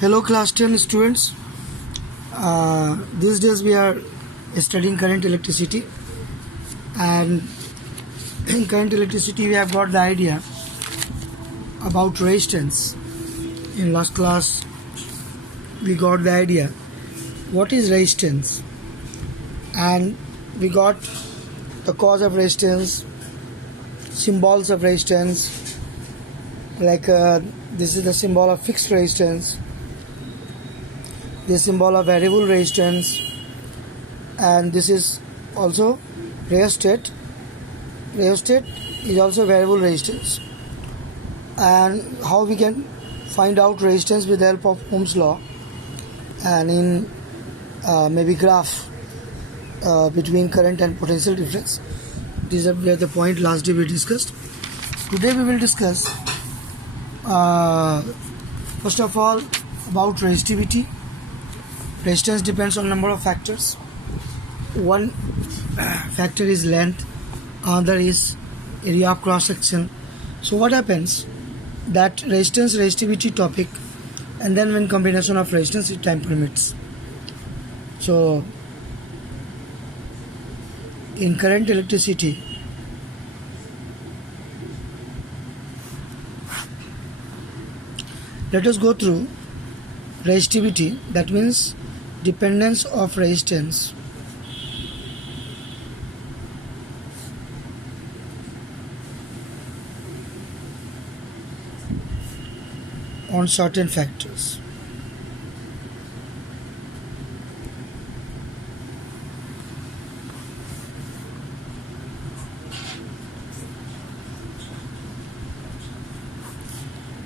Hello class 10 students. These days we are studying current electricity, and in current electricity we have got the idea about resistance. In last class we got the idea what is resistance, and we got the cause of resistance, symbols of resistance, like this is the symbol of fixed resistance, this symbol of variable resistance, and this is also rheostat. Rheostat is also variable resistance. And how we can find out resistance with the help of Ohm's law, and in maybe graph between current and potential difference. These are the point last day we discussed. Today we will discuss first of all about resistivity. Resistance depends on number of factors. One factor is length, another is area of cross section. So what happens that resistance resistivity topic, and then when combination of resistance if time permits. So in current electricity, let us go through resistivity, that means dependence of resistance on certain factors.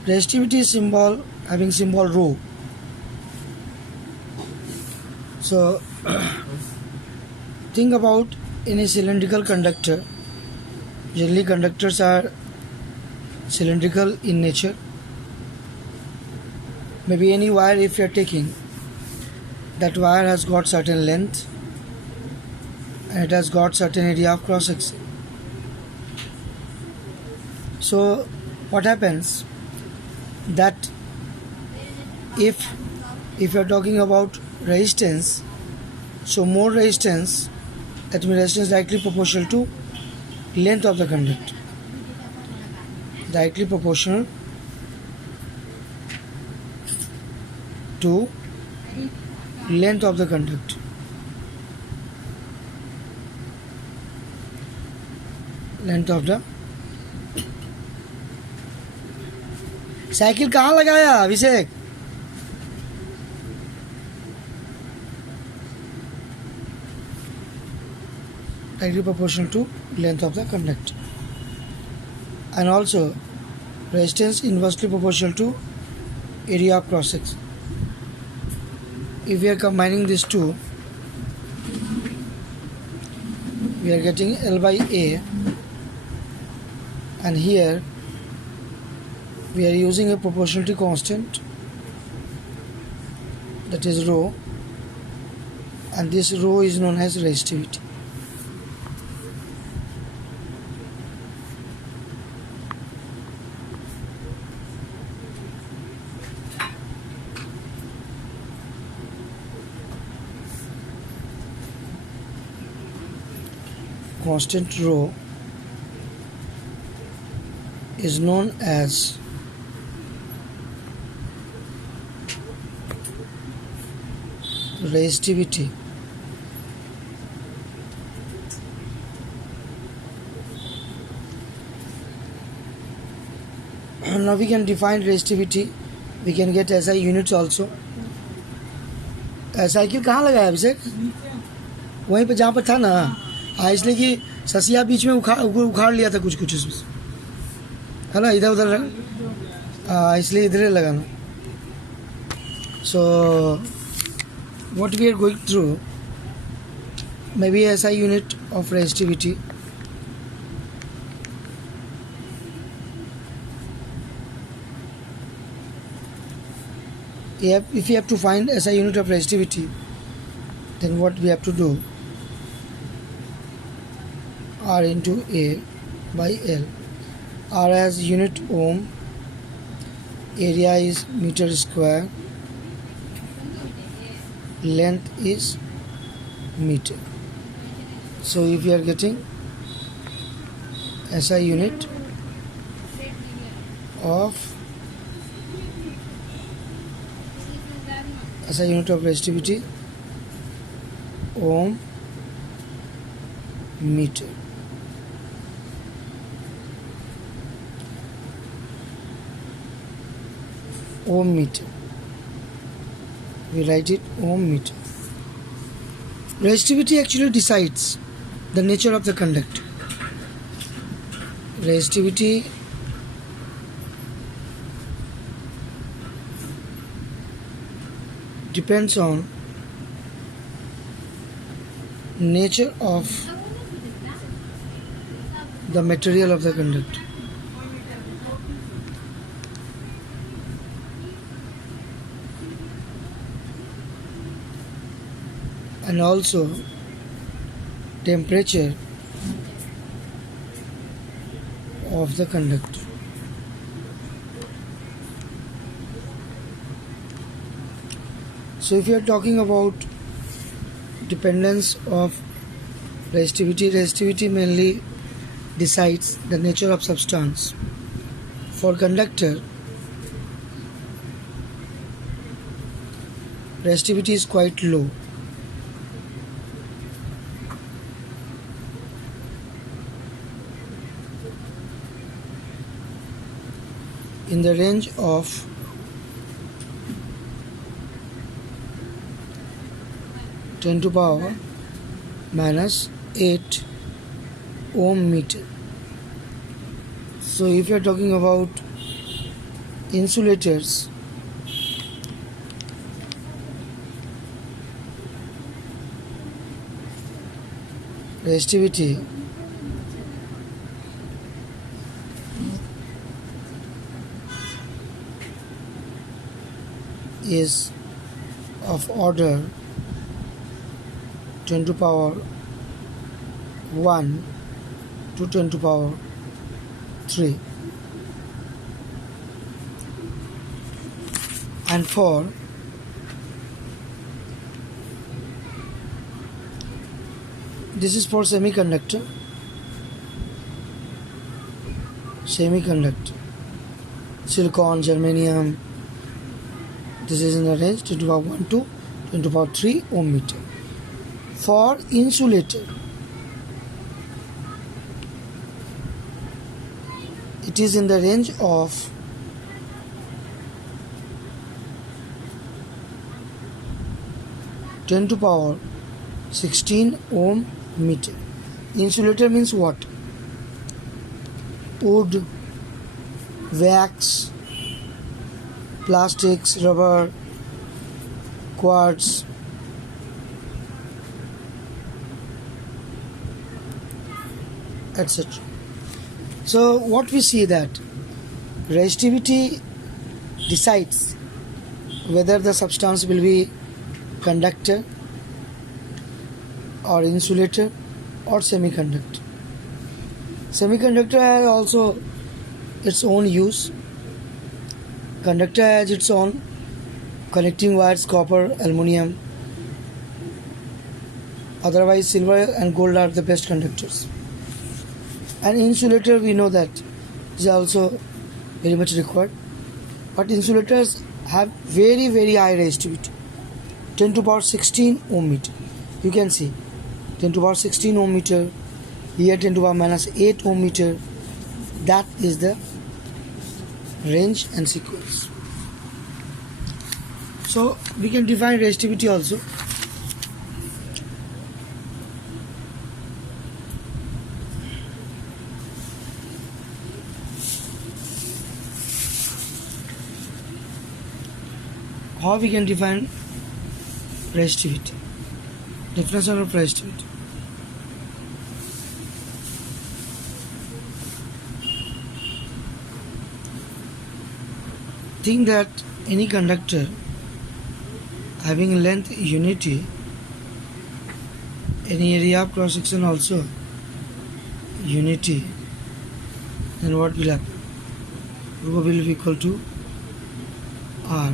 Resistivity symbol having symbol rho. So think about any cylindrical conductor. Generally conductors are cylindrical in nature. Maybe any wire, if you are taking, that wire has got certain length and it has got certain area of cross section. So what happens that if you are talking about resistance, so more resistance, that means resistance directly proportional to length of the conductor, directly proportional to length of the conductor. Length of the cycle कहाँ लगाया अभिषेक? Directly proportional to length of the conductor, and also resistance inversely proportional to area of cross section. If we are combining these two, we are getting L by A, and here we are using a proportionality constant, that is rho, and this rho is known as resistivity. Constant rho is known as resistivity. Now we can define resistivity. We can get SI units also. Cycle कहाँ लगाया अभिषेक? वहीं पे जहाँ पर था ना. इसलिए कि ससिया बीच में उखाड़ लिया था कुछ इसमें, है ना, इधर उधर, इसलिए इधर लगाना. So what we are going through, maybe SI unit of resistivity. If you have to find SI unit of resistivity, then what we have to do, R into A by L. R as unit ohm, area is meter square, length is meter. So if you are getting SI unit of resistivity ohm meter. Ohm meter. We write it ohm meter. Resistivity actually decides the nature of the conductor. Resistivity depends on nature of the material of the conductor. And also temperature of the conductor. So if you are talking about dependence of resistivity mainly decides the nature of substance. For conductor, resistivity is quite low. In the range of 10 to power minus 8 ohm meter. So if you are talking about insulators, resistivity is of order 10 to power 1 to 10 to power 3. And for this is for semiconductor, silicon, germanium. This is in the range 10 to power 1 to 10 to power 3 ohm meter. For insulator, it is in the range of 10 to power 16 ohm meter. Insulator means what? Wood, wax, plastics, rubber, quartz, etc. So what we see that resistivity decides whether the substance will be conductor or insulator or semiconductor. Semiconductor has also its own use. Conductor has its own connecting wires, copper, aluminium. Otherwise silver and gold are the best conductors. And insulator, we know that is also very much required. But insulators have very high resistivity, 10 to power 16 ohm meter. You can see 10 to power 16 ohm meter, here 10 to power minus 8 ohm meter. That is the range and sequence. So we can define resistivity also. How we can define resistivity? Definition of resistivity. Think that any conductor having length unity, any area of cross section also unity, then what will happen? Rho will be equal to R.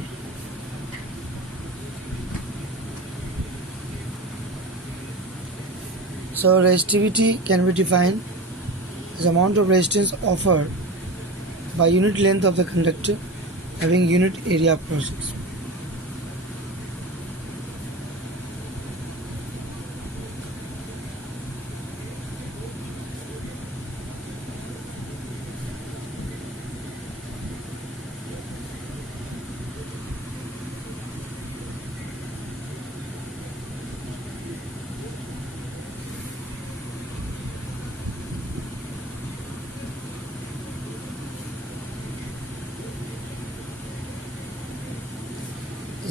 So resistivity can be defined as amount of resistance offered by unit length of the conductor having unit area of crossings.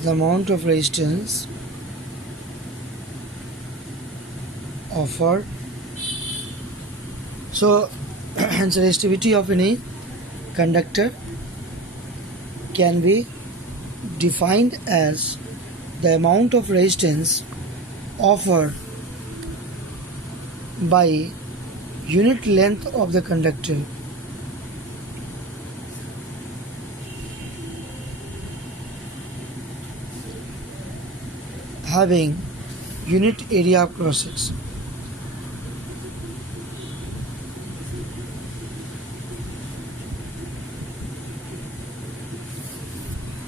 The amount of resistance offered. So hence resistivity of any conductor can be defined as the amount of resistance offered by unit length of the conductor having unit area of cross-section.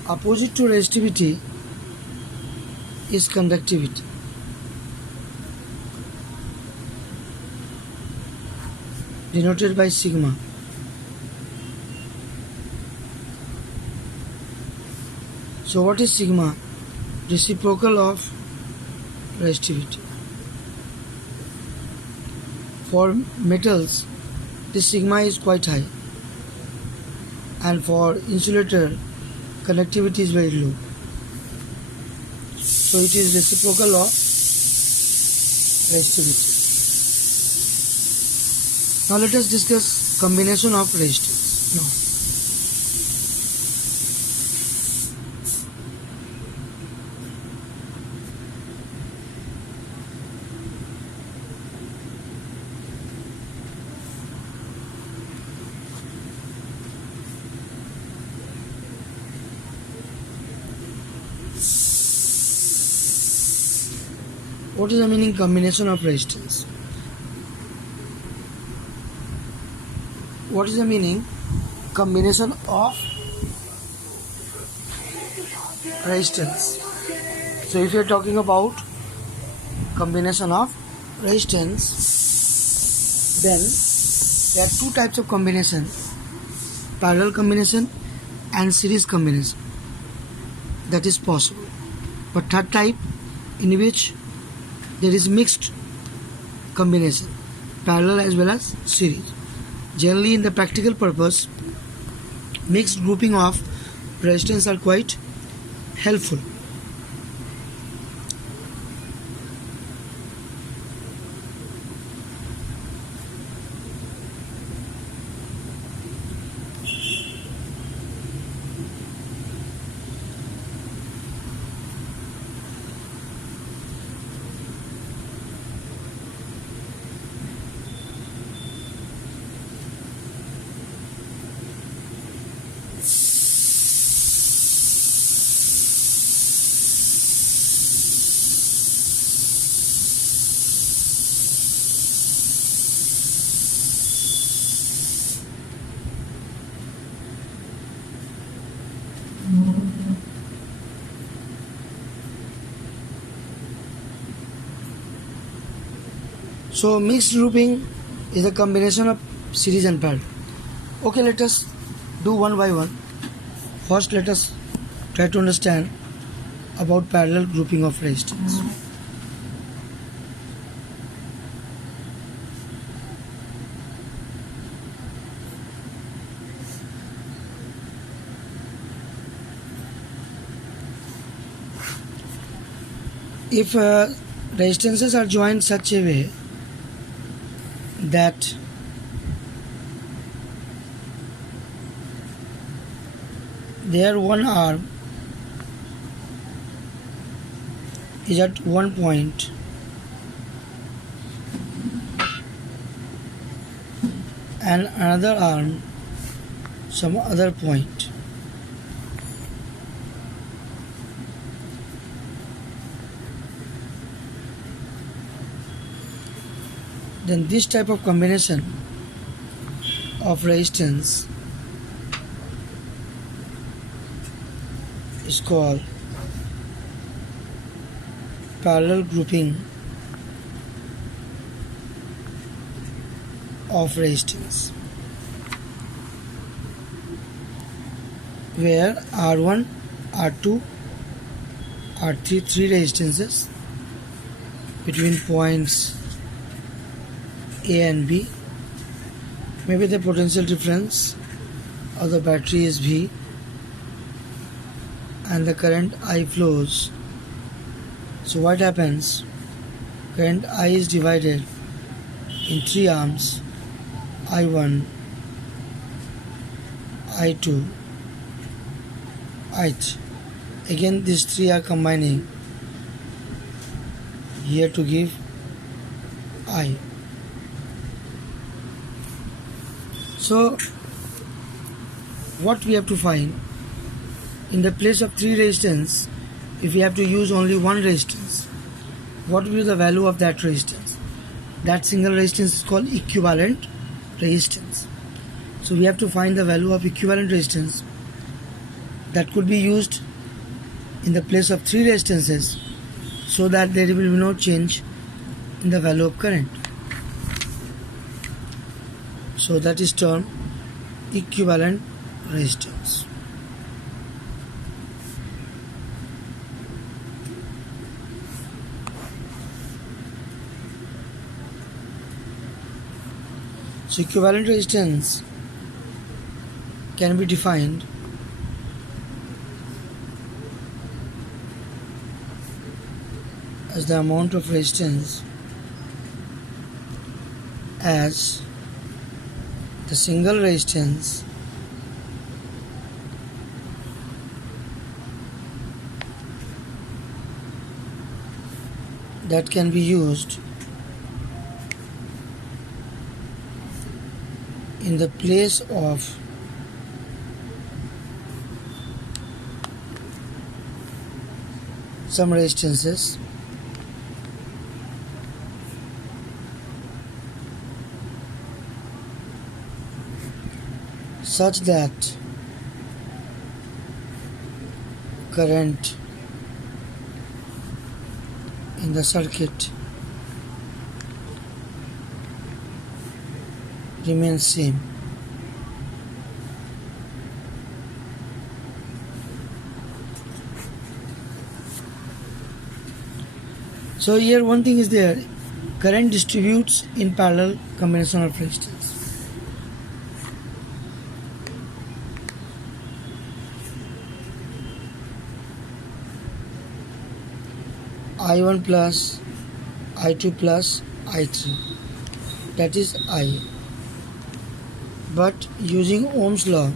Opposite to resistivity is conductivity. Denoted by sigma. So what is sigma? Reciprocal of resistivity. For metals, this sigma is quite high, and for insulator, conductivity is very low. So it is reciprocal of resistivity. Now let us discuss combination of resistance. Now, what is the meaning combination of resistance? What is the meaning combination of resistance? So if you are talking about combination of resistance, then there are two types of combination: parallel combination and series combination. That is possible. But third type, in which there is mixed combination, parallel as well as series. Generally, in the practical purpose, mixed grouping of resistance are quite helpful. So mixed grouping is a combination of series and parallel. Okay, let us do one by one. First, let us try to understand about parallel grouping of resistance. If resistances are joined such a way that their one arm is at one point and another arm some other point, then this type of combination of resistance is called parallel grouping of resistance, where R1, R2, R3, three resistances between points A and B. Maybe the potential difference of the battery is V and the current I flows. So what happens? Current I is divided in three arms: I1, I2, I3. Again these three are combining here to give I. So what we have to find, in the place of three resistance, if we have to use only one resistance, what will be the value of that resistance? That single resistance is called equivalent resistance. So we have to find the value of equivalent resistance that could be used in the place of three resistances, so that there will be no change in the value of current. So that is termed equivalent resistance. So equivalent resistance can be defined as the amount of resistance as the single resistance that can be used in the place of some resistances such that current in the circuit remains same. So here one thing is there, current distributes in parallel combination of resistance. I1 plus I2 plus I3, that is I. But using Ohm's law,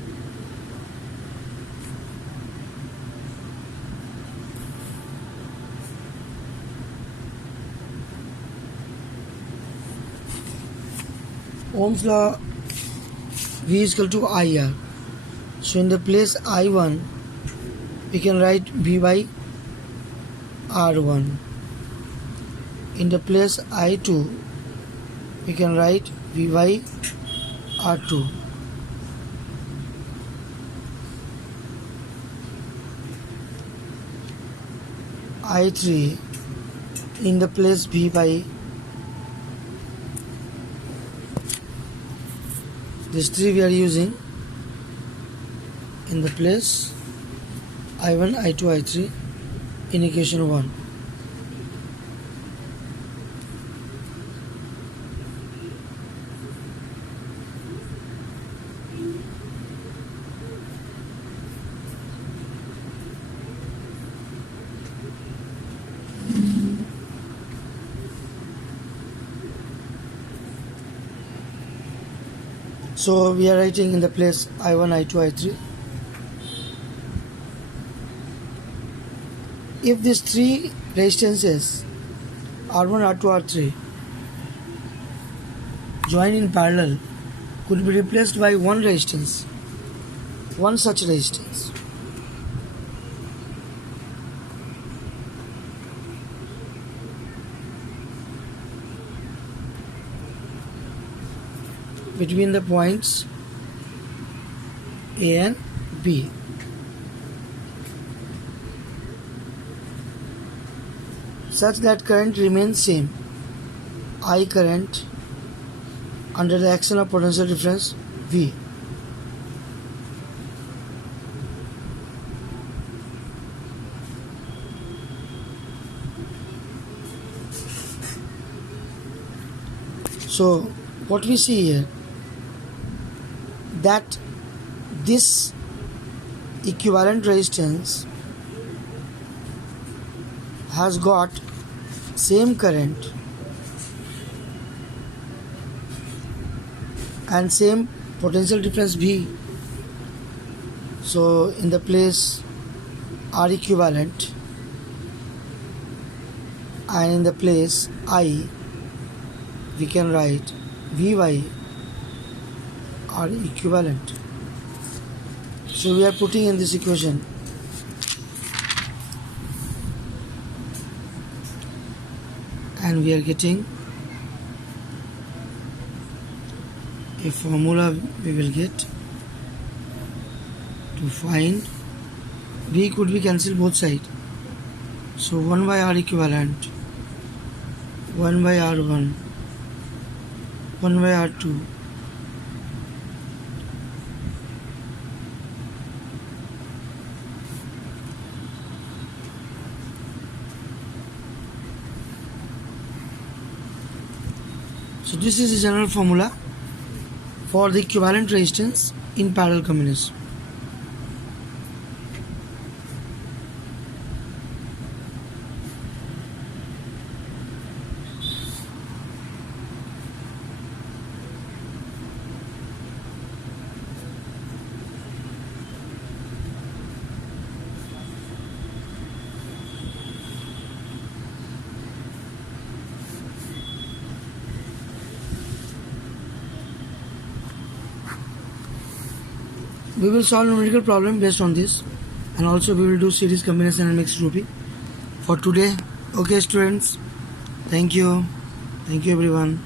V is equal to IR. So in the place I1 we can write V by R1. In the place I2 we can write V by R2. I3 in the place V by these three we are using in the place I1, I2, I3 in equation 1. So we are writing in the place I1, I2, I3. If these three resistances R1, R2, R3 join in parallel, could be replaced by one resistance, one such resistance. between the points A and B. Such that current remains same, I current under the action of potential difference V. So what we see here, that this equivalent resistance has got same current and same potential difference V. So in the place R equivalent and in the place I, we can write Vy are equivalent. So we are putting in this equation and we are getting a formula. We will get to find V could be cancelled both sides. So 1 by R equivalent, 1 by R1, 1 by R2, so this is the general formula for the equivalent resistance in parallel combination. We will solve numerical problem based on this, and also we will do series combination and mixed grouping for today. Okay students, thank you everyone.